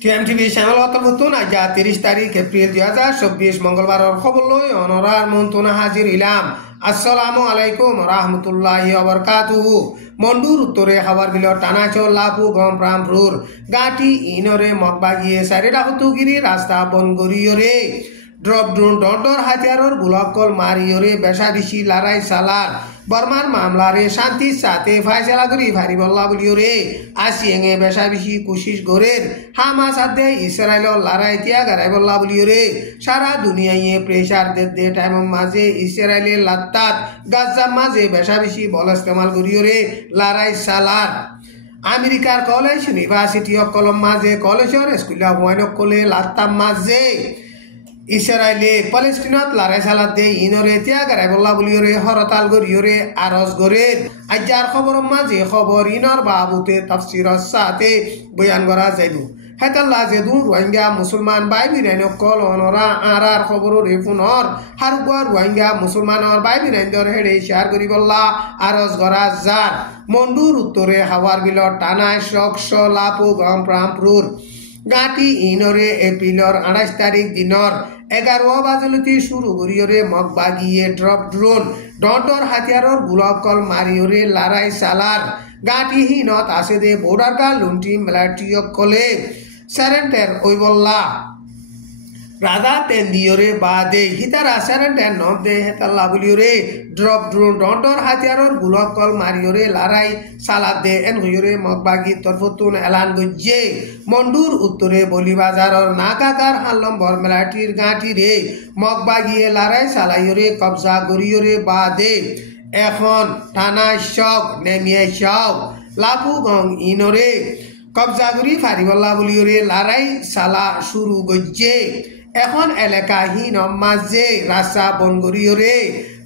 টিএমটিভি channel অন্তর্ভুক্ত আজ 30 তারিখ এপ্রিল 2024 মঙ্গলবারের খবর লই অনরার মন্তুনা হাজির ইলাম। আসসালামু আলাইকুম রাহমাতুল্লাহি ওয়া বারাকাতুহু। মন্ডুর উত্তরে হাওয়ার বিলর টানাচল লাপু গম প্রামপুর গাটি ইনরে মগবাগিয়ে সাইরেডা হতুগিরি রাস্তা বনগরিয়রে ড্রপ ড্রোন ডন্ডর হাতিয়ারর বুলকল মারিয়রে বেশাবিশি লড়াই সালার বর্মার মামলারে শান্তির সাথে ফাইসলা করি ভারি বল্লা বলিওরে আসিয়েঙে বেশাবিশি কুশিস গোরের হামাস আদে ইসরায়েল লড়াই তিয়া গারাই বল্লা বলিওরে সারা দুনিয়ায় প্রেসার দে টাইম মাঝে ইসরায়েলের লাত্তাত গাজা মাঝে বেশাবিশি বল ইস্তেমাল করিওরে লড়াই সালার আমেরিকার কলেজ ইউনিভার্সিটি অফ কলম মাঝে কলেজর স্কুল ওয়াইন কলে লাত্তাম মাঝে ইসরায়েলে প্যালেস্টিনত লড়াই চালাতে ইনরে তিয়া গারাই বল্লা বলিওরে হরতাল গরিয়রে আরজ গরের আজ্জার খবর মাঝে খবর ইনর বাবুতে তাফসিরর সাথে বয়ান করা যাইবো হেতাল্লা যেদু রোহিঙ্গা মুসলমান বাই বিনাইন কল অনরা আরার খবর রে পুনর হারুয়ার রোহিঙ্গা মুসলমানর বাই বিনাইন্দর হেডে শেয়ার করি বল্লা আরজ করা যার মন্ডুর উত্তরে হাওয়ার বিলর টানায় শক্স লাপু গম প্রামপুর গাটি ইনরে এপ্রিলর 28 তারিখ দিনর 11 বাজলতি শুরু করিয়রে মগবাগিয়ে ড্রপ ড্রোন ডন্ডর হাতিয়ারর বুলকল মারিয়রে লড়াই সালার গাটি হিনত আছে দে বর্ডার কা লুন্টি মিলিটারিয়ক কলে সারেন্ডার ওইবল্লা রাধা তেন্দিয়রে বাদে হিতারা সারেন্ডার নম দে হেতাল্লা বলিয়রে ড্রপ ড্রোন ডন্ডর হাতিয়ারর বুলকল মারিয়রে লড়াই সালাদ দে এন হইয়রে মগবাগি তরফতুন এলান গজ্জে মন্ডুর উত্তরে বলিবাজারর নাকাকার হাল্লম্বর মিলিটারির গাঁটি রে মগবাগিয়ে লড়াই সালাইয়রে কবজা গরিয়রে বাদে এখন টানা শক নেমিয়ে শক লাপু গং ইনরে কবজা করি ফারিবল্লা বলিয়রে লড়াই সালা শুরু গজ্জে এখন এলাকাহীন মাঝে রাস্তা বনগরিয়রে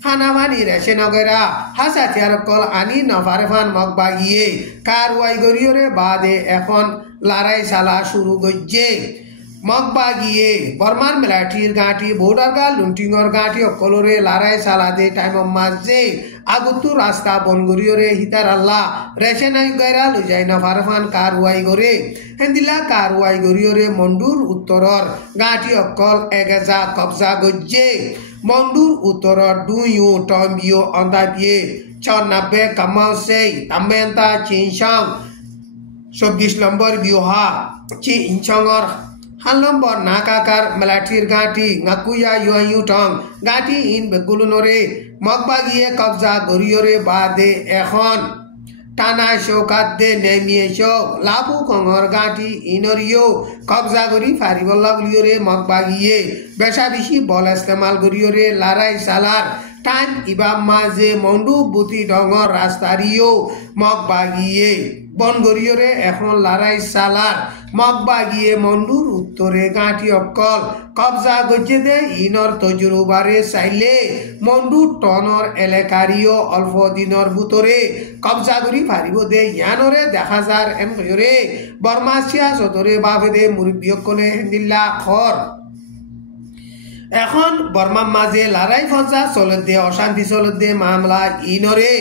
খানামানি রেশনগেরা হাসাতিয়ার কল আনি নফারেফান মগবাগিয়ে কারওয়াই গরিয়রে বাদে এখন লড়াই সালা শুরু গজ্জে মগবাগিয়ে বর্মার মিলিটারির গাঁটি বর্ডার গা লুন্টিংর গাঁটি অকলরে লড়াই সালাদে টাইম মাঝে আগুতু রাস্তা বনগরিয়রে হিতার আল্লাহ রেশনাই গয়রা লুজাই নফারফান কারওয়াই গরে হেন্দিলা কারওয়াই গরিয়রে মন্ডুর উত্তরর গাঁটি অকল এগেজা কবজা গজ্জে মন্ডুর উত্তরর দুইও টম্বিও অন্দাপিয়ে 94 কামাউসেই তামেন্তা চিনসং 24 নম্বর বিওহা চিনসংর হাল নম্বর নাকাকার মিলিটারির গাঁটি নাকুয়া ইউ টং গাঁটি ইন বেগুলুনরে মগবাগিয়ে কবজা গরিয়রে বাদে এখন টানা শোকাত দে নেমিয়ে শোক লাপু কঙর গাঁটি ইনরিও কবজা গরি ফারিবল্লা বলিয়রে মগবাগিয়ে বেশাবিশি বল ইস্তেমাল গরিয়রে লড়াই সালার টাইম ইবাম মাঝে মন্ডু বুতি ডঙর রাস্তারিও মগবাগিয়ে বনগরিয়রে এখন লড়াই সালার মগবাগিয়ে মন্ডুর উত্তরে গাঁটি অকল কবজা গজ্জে দে ইনর তজুরুবারে চাইলে মন্ডু টনর এলাকারিও অল্প দিনর ভিতরে কবজা করি ফারিব দে ইয়ানরে দেখা যার এন কইরে বর্মাসিয়া সতরে বাবে দে মুরব্বিয়কলে হেন্দিল্লা খর এখন বর্মার মাঝে লড়াই ফজা চলত দে অশান্তি চলত দে মামলা ইনরে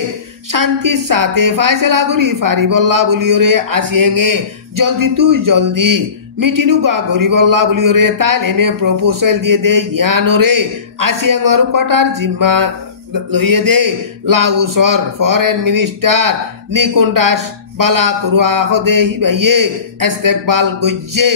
শান্তির সাথে ফাইসলা করি ফারিবল্লা বলিওরে আসিয়েঙে জলদি তুই জলদি মিটিনুগা গরিবল্লা বলিওরে তাই এনে প্রপোজাল দিয়ে দে ইয়ানরে আসিয়েঙর কটার জিম্মা লইয়ে দে লাউসর ফরেন মিনিস্টার নিকুন্ডাস বালা কুরুয়া হদে হিবাইয়ে ইস্তেকবাল গজ্জে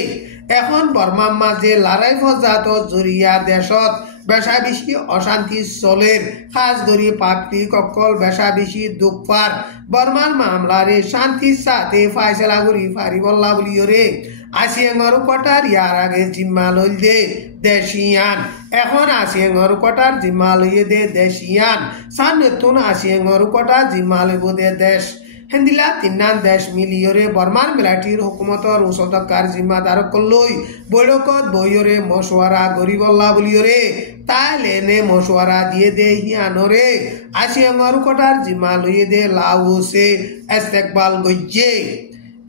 এখন বর্মার মাঝে লড়াই ফজাত জরিয়া দেশত বেশাবিশি অশান্তি চলের খাস গরি পাপটি ককল বেশাবিশি দুঃখার বর্মার মামলারে শান্তির সাথে ফাইসলা করি ফারিবল্লা বলিয়রে আসিয়েঙর কটার ইয়ার আগে জিম্মা লইল দে দেশিয়ান এখন আসিয়েঙর কটার জিম্মা লইয়ে দে দেশিয়ান সামনেতুন আসিয়েঙর কটার জিম্মা লইব দে দেশ হেন্দিলা তিনান দেশ মিলিয়রে বর্মার মিলিটারির হুকুমতর উসদকার জিম্মাদার কলই বৈঠকত বইয়রে মশওয়ারা গরিবল্লা বলিয়রে তাই লেনে মশওয়ারা দিয়ে দে হিয়ানরে আসিয়াঙর কটার জিম্মা লইয়ে দে লাউসে ইস্তেকবাল গজ্জে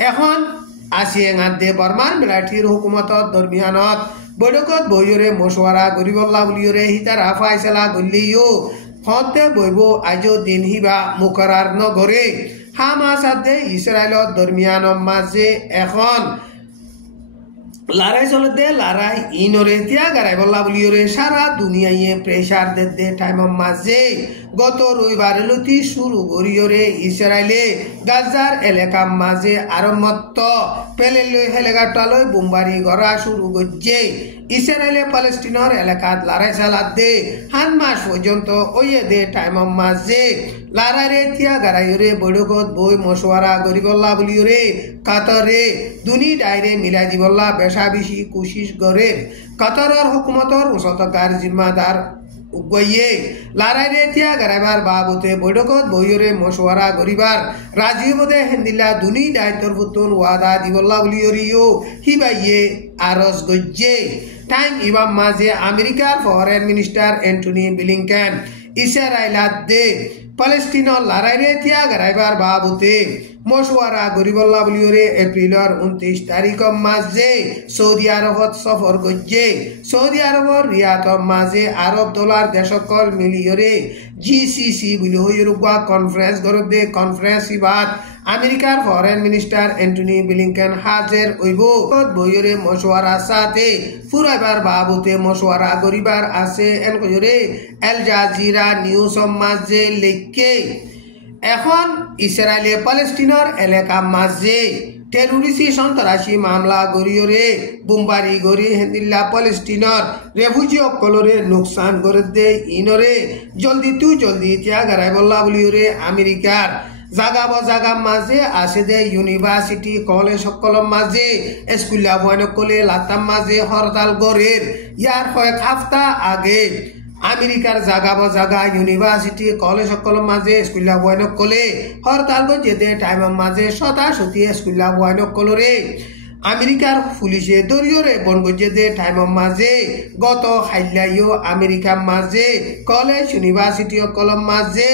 এখন আসিয়াঙার দে বর্মার মিলিটারির হুকুমতর দরমিয়ানত বৈঠকত বইয়রে মশওয়ারা গরিবল্লা বলিয়রে হিতারা ফাইসলা গল্লিও হতে বইব আজও দিন হিবা মুকরার নগরে হামাস আদে ইসরায়েলত দরমিয়ান মাঝে এখন লারাই চলে দে লারাই ইনরে তিয়া গারাই বল্লা বলিওরে সারা দুনিয়ায় প্রেসার দে টাইম মাঝে গত রবিবারে লতি শুরু করিওরে ইসরায়েলে গাজার এলাকা মাঝে আরম্ভত পেলে লই হেলেগাটালই বোমবারি গড়া শুরু করছে ইসরায়েলে পালেস্টিনের এলাকাত লারাই চালাত দে 7 মাস পর্যন্ত ওয়ে দে টাইম মাঝে লারাইরে তিয়া গারাইরে বৈঠকত বই মশওয়ারা গরিবল্লা বলিওরে কাতরে দুনি ডাইরে মিলাই দিবল্লা বেশা বেশি কোশিশ করে কাতারের হুকুমতর উচ্চতকার জিম্মাদার উগয়ে লারাইরে তিয়া গারাইবার বাবতে বৈঠকত বইরে মশওয়ারা গরিবার রাজীবদে হেন্দিল্লা দুনি দায়িত্বর পুতুন ওয়াদা দিবল্লা বলিওরিও হিবাইয়ে আরজ গজ্জে টাইম ইবাম মাঝে আমেরিকার ফরেন মিনিস্টার অ্যান্টনি ব্লিংকেন ইসরায়েলাত দে পালেস্টিনের লারাইরে তিয়া গারাইবার বাবতে মশওয়ারা গরিবল্লা বলিওরে এপ্রিলর 29 তারিখ মাঝে সৌদি আরবত সফর করছে সৌদি আরবর রিয়াদ মাঝে আরব ডলার দেশকল মিলিয়রে জিসিসি বলি হইরুগা কনফারেন্স গরদে কনফারেন্স ইবাদ আমেরিকার ফরেন মিনিস্টার অ্যান্টনি ব্লিংকেন হাজির হইব বইরে মশওয়ারা সাথে ফুরাইবার বাবতে মশওয়ারা গরিবার আছে এন কইরে আল জাজিরা নিউজ মাঝে লিখে এখন ইসরায়েলে পালেস্টিনের এলাকা মাঝে টেরোরিস্ট সন্ত্রাসী মামলা গড়িয়রে বোমবারি গড়ি হেন্দিল্লা পালেস্টিনের রেফিউজি অকলরে নোকসান করে দে ইনরে জলদি তিয়া গারাই বল্লা বলিওরে আমেরিকার জাগা মাঝে আছে দে ইউনিভার্সিটি কলেজ সকলের মাঝে স্কুল বয়নকলে লাতাম মাঝে হরতাল গড়ের ইয়ার কয়েক হাফতা আগে আমেরিকার জাগা ইউনিভার্সিটি কলেজ সকলের মাঝে স্কুল বয়নকলে হরতাল গজে টাইম মাঝে শতাশতি স্কুল বয়নকলরে আমেরিকার পুলিশে দরিয়রে বন গজে দে টাইম মাঝে গত হাইলাইও আমেরিকার মাঝে কলেজ ইউনিভার্সিটি কলম মাঝে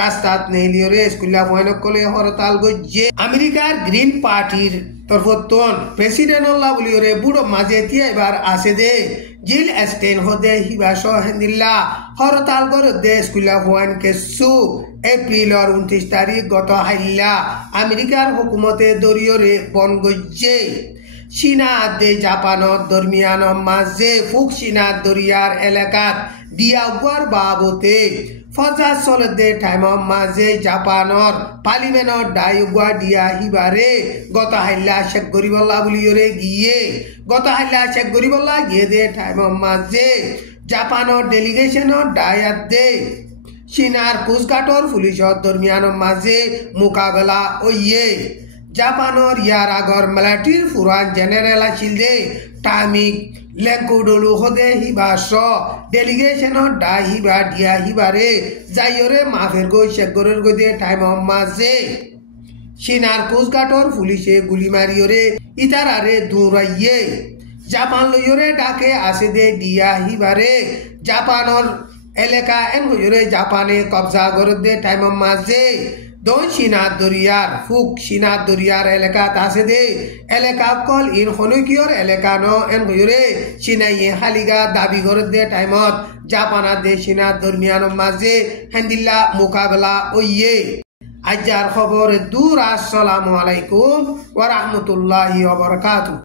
রাস্তাত নেলিয়রে স্কুল বয়নকলে হরতাল গজে আমেরিকার গ্রিন পার্টির তরফতন প্রেসিডেন্ট বলিওরে বুড়ো মাঝে তিয়া এবার আসে দে জিল এস্টেন হদে হিবাস হেন্দিল্লা হরতাল করে দে স্কুল ওয়ান কেসু এপ্রিলর 29 তারিখ গত হাইল্লা আমেরিকার হুকুমতে দরিয়রে বন গজ্জে চীনা দে জাপানত দরমিয়ান মাঝে ফুক চীনা দরিয়ার এলাকাত দিয়াগুয়ার বাবতে ফজার চলে দে টাইম মাঝে জাপানর পার্লিমেন্টর ডাইগুয়া দিয়া হিবারে গত হাইল্লা শেখ গরিবল্লা বলিওরে গিয়ে দে টাইম মাঝে জাপানর ডেলিগেশনর ডায়াত দে চীনার কুচঘাটর পুলিশর দরমিয়ান মাঝে মোকাবেলা ওইয়ে জাপানর ইয়ার আগর মিলিটারির ফুরান জেনারেল আছিল দে টামিক লেঙ্কুডলু হদে হিবাস ডেলিগেশনর ডাই হিবা দিয়া হিবারে যাইরে মাফের গই শেখরের গই দে টাইম মাঝে চীনার কুচঘাটর পুলিশে গুলি মারিয়রে ইতারারে দৌড়াইয়ে জাপান লইরে ডাকে আসে দে দিয়া হিবারে জাপানর এলাকা এন হইরে জাপানে কবজা করে দে টাইম মাঝে দন চীনার দরিয়ার ফুক চীনার দরিয়ার এলাকা আছে দে এলাকা কল ইন হনকিয়র এলাকা ন এন হইরে চীনাইয়ে হালিগা দাবি করে দে টাইমত জাপানার দে চীনার দরমিয়ান মাঝে হেন্দিল্লা মোকাবেলা ওইয়ে আজার খবর দূর আসসালামু আলাইকুম ওয়া রাহমাতুল্লাহি ওয়া বারাকাতুহু।